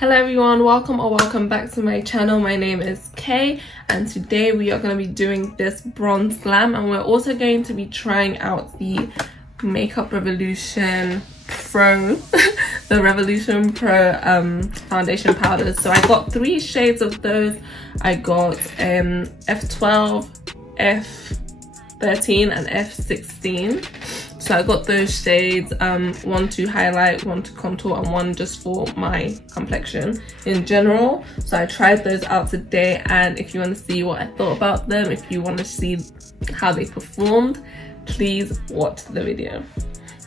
Hello everyone, welcome back to my channel. My name is Kay and today we are going to be doing this bronze glam, and we're also going to be trying out the Makeup Revolution Pro the Revolution Pro foundation powders. So I got 3 shades of those. I got F12, F13 and F16. So I got those shades, one to highlight, one to contour, and one just for my complexion in general. So I tried those out today, and if you want to see what I thought about them, if you want to see how they performed, please watch the video.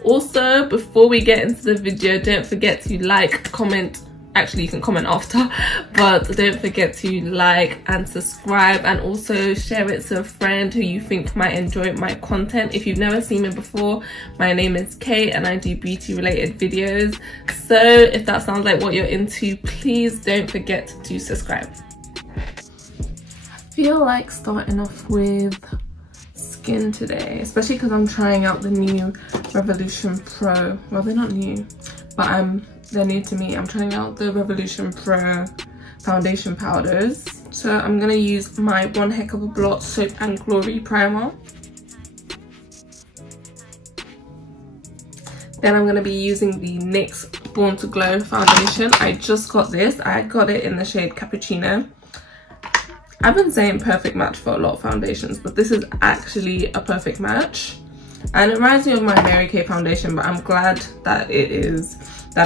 Also, before we get into the video, don't forget to like, comment. Actually, you can comment after, but don't forget to like and subscribe, and also share it to a friend who you think might enjoy my content. If you've never seen me before, my name is Kay and I do beauty related videos. So if that sounds like what you're into, please don't forget to subscribe. I feel like starting off with skin today, especially because I'm trying out the new Revolution Pro. Well, they're not new, but they're new to me. I'm trying out the Revolution Pro foundation powders. So I'm gonna use my One Heck of a Blot Soap and Glory primer. Then I'm gonna be using the NYX Born to Glow foundation. I just got this. I got it in the shade Cappuccino. I've been saying perfect match for a lot of foundations, but this is actually a perfect match. And it reminds me of my Mary Kay foundation, but I'm glad that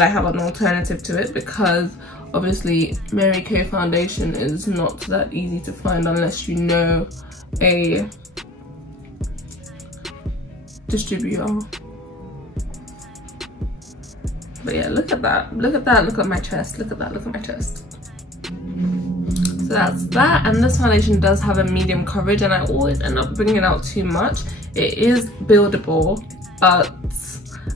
I have an alternative to it, because obviously Mary Kay foundation is not that easy to find unless you know a distributor. But yeah, look at that, look at that, look at my chest, look at that, look at my chest. So that's that, and this foundation does have a medium coverage, and I always end up bringing it out too much. It is buildable, but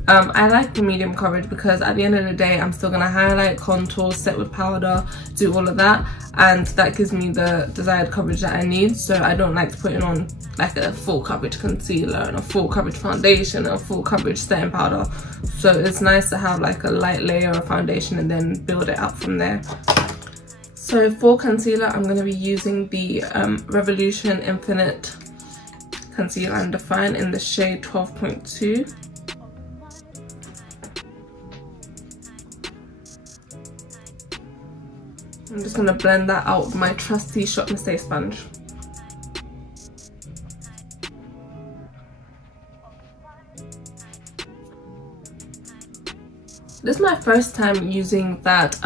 I like the medium coverage because at the end of the day, I'm still going to highlight, contour, set with powder, do all of that, and that gives me the desired coverage that I need. So I don't like putting on like a full coverage concealer and a full coverage foundation and a full coverage setting powder. So it's nice to have like a light layer of foundation and then build it up from there. So for concealer, I'm going to be using the Revolution Infinite Conceal and Define in the shade 12.2. I'm just going to blend that out with my trusty Shop and Stay sponge. This is my first time using that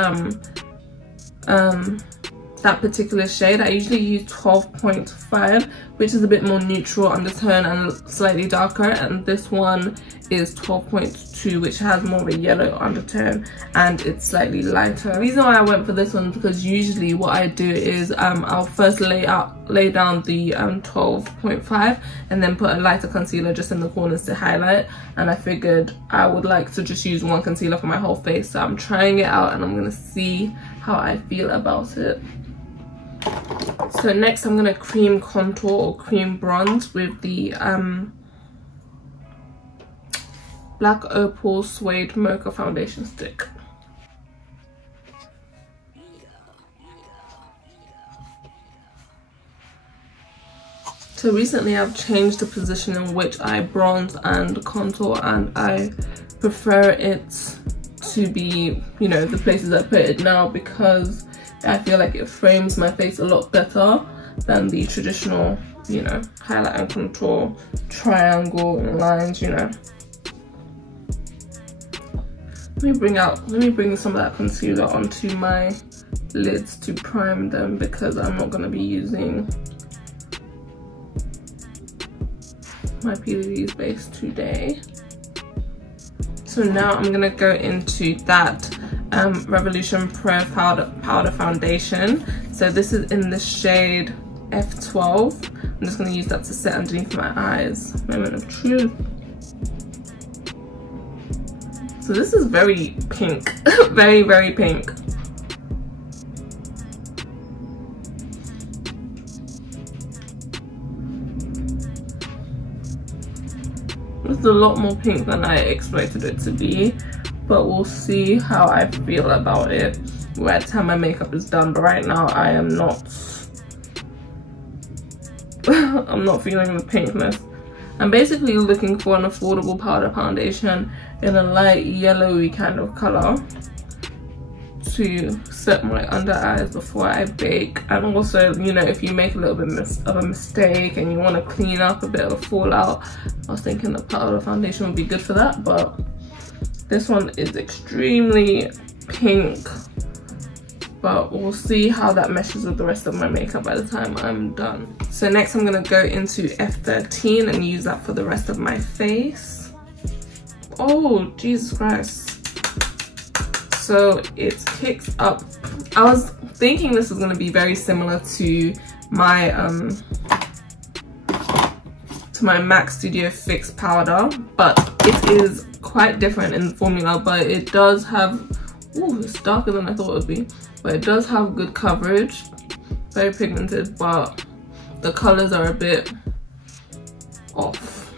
that particular shade. I usually use 12.5, which is a bit more neutral undertone and slightly darker, and this one is 12.2, which has more of a yellow undertone and it's slightly lighter. The reason why I went for this one is because usually what I do is I'll first lay down the 12.5 and then put a lighter concealer just in the corners to highlight, and I figured I would like to just use one concealer for my whole face. So I'm trying it out and I'm gonna see how I feel about it. So next I'm gonna cream contour or cream bronze with the Black Opal Suede Mocha foundation stick. So recently I've changed the position in which I bronze and contour, and I prefer it to be, you know, the places I put it now, because I feel like it frames my face a lot better than the traditional, you know, highlight and contour triangle and lines, you know. Let me bring some of that concealer onto my lids to prime them, because I'm not going to be using my PV's base today. So now I'm going to go into that Revolution Pro powder foundation. So this is in the shade F12. I'm just going to use that to set underneath my eyes. Moment of truth. So this is very pink, very, very pink. This is a lot more pink than I expected it to be, but we'll see how I feel about it by the time my makeup is done. But right now I am not I'm not feeling the pinkness. I'm basically looking for an affordable powder foundation in a light yellowy kind of color to set my under eyes before I bake. And also, you know, if you make a little bit of a mistake and you want to clean up a bit of a fallout, I was thinking the powder foundation would be good for that. But this one is extremely pink, but we'll see how that meshes with the rest of my makeup by the time I'm done. So next I'm gonna go into F13 and use that for the rest of my face. Oh, Jesus Christ. So it kicks up. I was thinking this was gonna be very similar to my MAC Studio Fix powder, but it is quite different in the formula. But it does have, ooh, it's darker than I thought it would be, but it does have good coverage, very pigmented, but the colors are a bit off.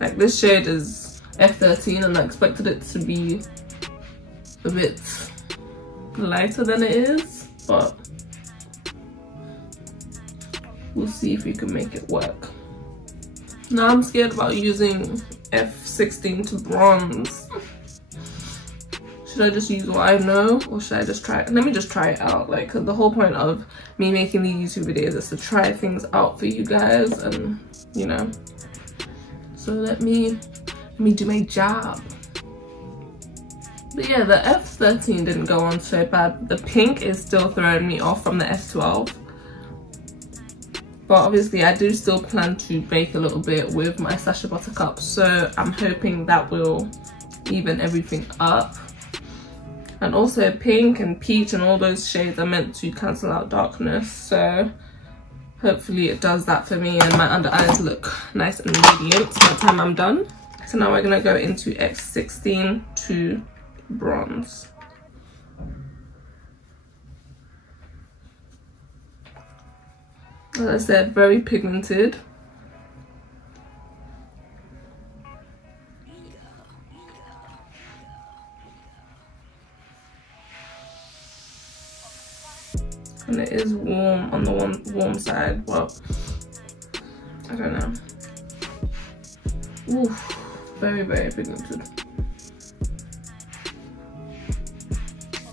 Like this shade is F13 and I expected it to be a bit lighter than it is, but we'll see if we can make it work. Now I'm scared about using F16 to bronze. Should I just use what I know, or should I just try it? Let me just try it out. Like, 'cause the whole point of me making these YouTube videos is to try things out for you guys, and you know. So let me do my job. But yeah, the F13 didn't go on so bad. The pink is still throwing me off from the F12. But obviously I do still plan to bake a little bit with my Sacha buttercup, so I'm hoping that will even everything up. And also pink and peach and all those shades are meant to cancel out darkness, so hopefully it does that for me and my under eyes look nice and radiant by the time I'm done. So now we're gonna go into F16 to bronze. As I said, very pigmented. And it is warm on the warm side, but I don't know. Ooh, very, very pigmented.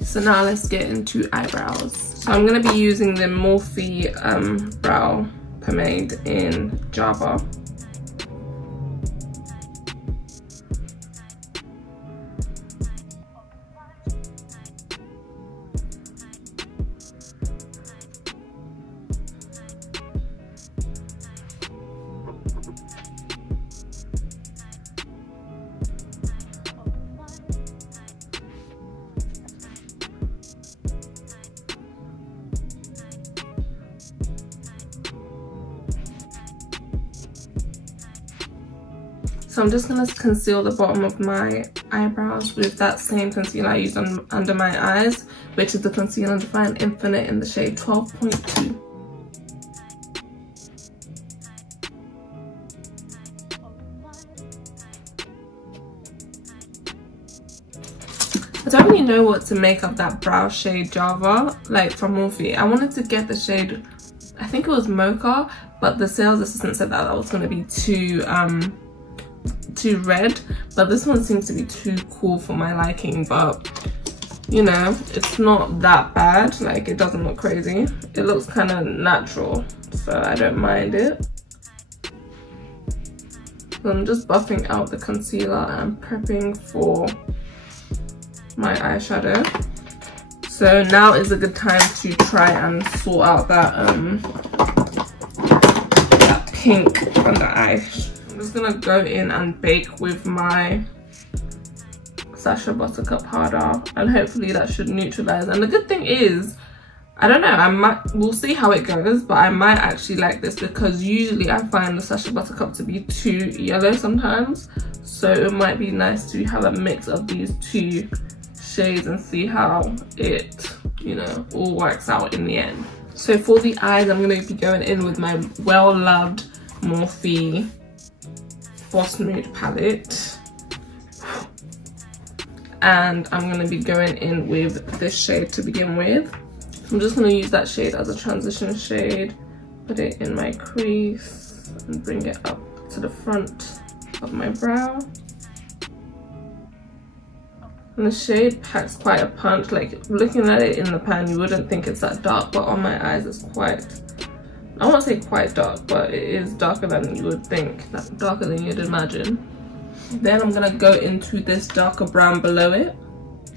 So now let's get into eyebrows. So I'm going to be using the Morphe brow pomade in Java. So I'm just going to conceal the bottom of my eyebrows with that same concealer I used under my eyes, which is the Conceal and Define Infinite in the shade 12.2. I don't really know what to make of that brow shade Java, like from Morphe. I wanted to get the shade, I think it was Mocha, but the sales assistant said that was going to be too red, but this one seems to be too cool for my liking. But you know, it's not that bad, like it doesn't look crazy, it looks kind of natural, so I don't mind it. So I'm just buffing out the concealer and prepping for my eyeshadow. So now is a good time to try and sort out that pink under eye. I'm just gonna go in and bake with my Sacha buttercup powder, and hopefully that should neutralize. And the good thing is, I don't know, we'll see how it goes, but I might actually like this, because usually I find the Sacha buttercup to be too yellow sometimes, so it might be nice to have a mix of these two shades and see how it, you know, all works out in the end. So for the eyes, I'm going to be going in with my well-loved Morphe Boss Mood palette, and I'm going to be going in with this shade to begin with. I'm just going to use that shade as a transition shade, put it in my crease and bring it up to the front of my brow. And the shade packs quite a punch. Like, looking at it in the pan, you wouldn't think it's that dark, but on my eyes it's quite, I won't say quite dark, but it is darker than you would think, darker than you'd imagine. Then I'm gonna go into this darker brown below it.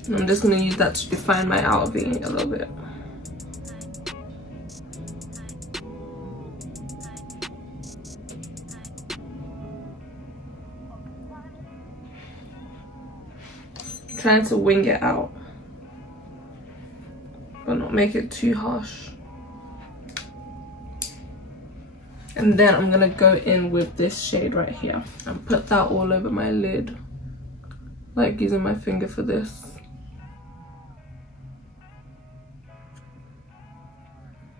And I'm just gonna use that to define my outer V a little bit. Trying to wing it out, but not make it too harsh. And then I'm gonna go in with this shade right here and put that all over my lid, like using my finger for this.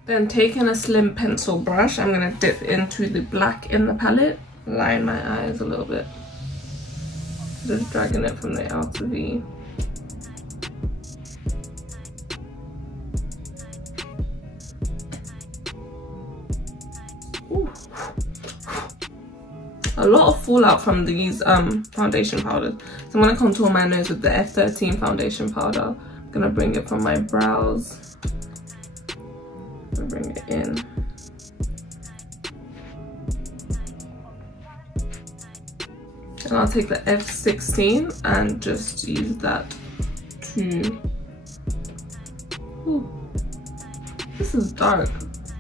Then taking a slim pencil brush, I'm gonna dip into the black in the palette, line my eyes a little bit. Just dragging it from the outer V. Ooh. A lot of fallout from these foundation powders. So I'm going to contour my nose with the F13 foundation powder. I'm going to bring it from my brows. Bring it in. And I'll take the F16 and just use that to, ooh, this is dark.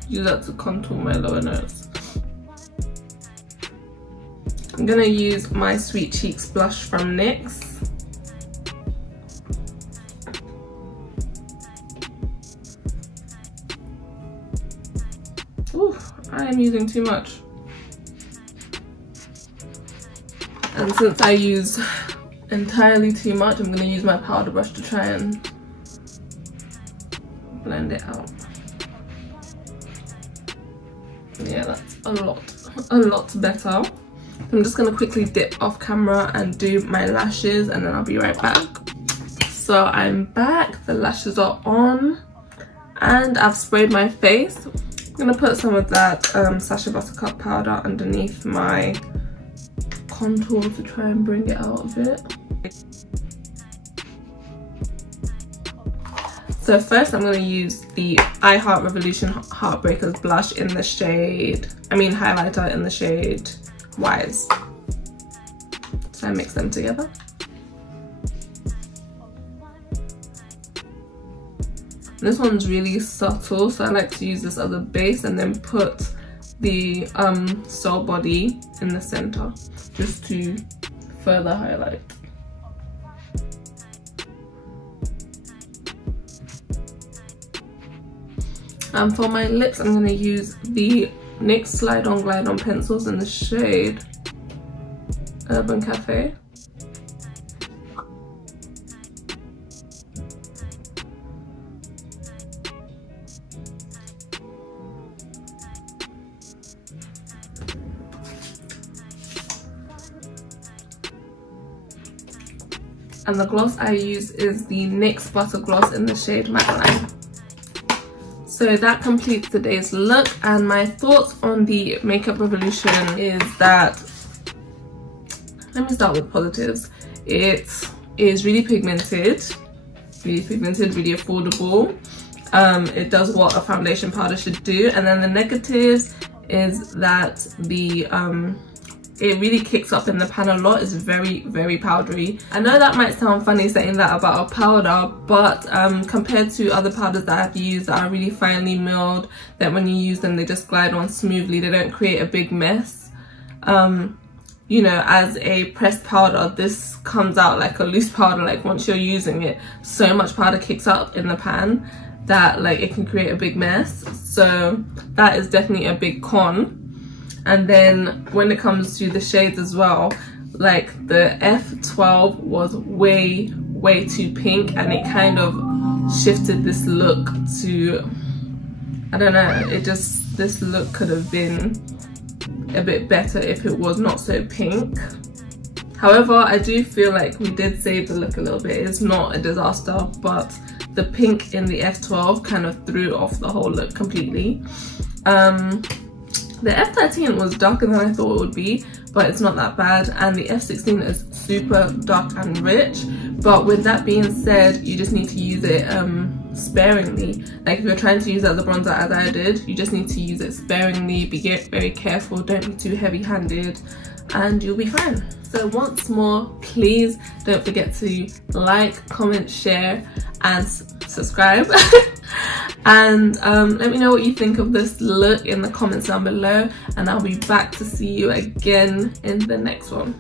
Use that to contour my lower nose. I'm gonna use my Sweet Cheeks blush from NYX. Ooh, I am using too much. And since I use entirely too much, I'm going to use my powder brush to try and blend it out. Yeah, that's a lot better. I'm just going to quickly dip off camera and do my lashes, and then I'll be right back. So I'm back, the lashes are on, and I've sprayed my face. I'm going to put some of that Sacha buttercup powder underneath my contour to try and bring it out a bit. So first I'm going to use the I Heart Revolution Heartbreakers blush in the shade, highlighter in the shade Wise. So I mix them together. This one's really subtle, so I like to use this as a base and then put the Soul Body in the center just to further highlight. And for my lips, I'm going to use the NYX Slide On Glide On pencils in the shade Urban Cafe. And the gloss I use is the NYX Butter Gloss in the shade Matte Line. So that completes today's look, and my thoughts on the Makeup Revolution is that, let me start with positives. It is really pigmented, really affordable. It does what a foundation powder should do. And then the negatives is that it really kicks up in the pan a lot. It's very powdery. I know that might sound funny saying that about a powder, but compared to other powders that I've used that are really finely milled, that when you use them they just glide on smoothly, they don't create a big mess. You know, as a pressed powder, this comes out like a loose powder. Like once you're using it, so much powder kicks up in the pan that like it can create a big mess. So that is definitely a big con. And then when it comes to the shades as well, like the F12 was way too pink, and it kind of shifted this look to, I don't know, this look could have been a bit better if it was not so pink. However, I do feel like we did save the look a little bit. It's not a disaster, but the pink in the F12 kind of threw off the whole look completely. The F13 was darker than I thought it would be, but it's not that bad, and the F16 is super dark and rich. But with that being said, you just need to use it sparingly. Like if you're trying to use it as a bronzer as I did, you just need to use it sparingly. Be very careful, don't be too heavy-handed, and you'll be fine. So once more, please don't forget to like, comment, share and subscribe. And let me know what you think of this look in the comments down below, and I'll be back to see you again in the next one.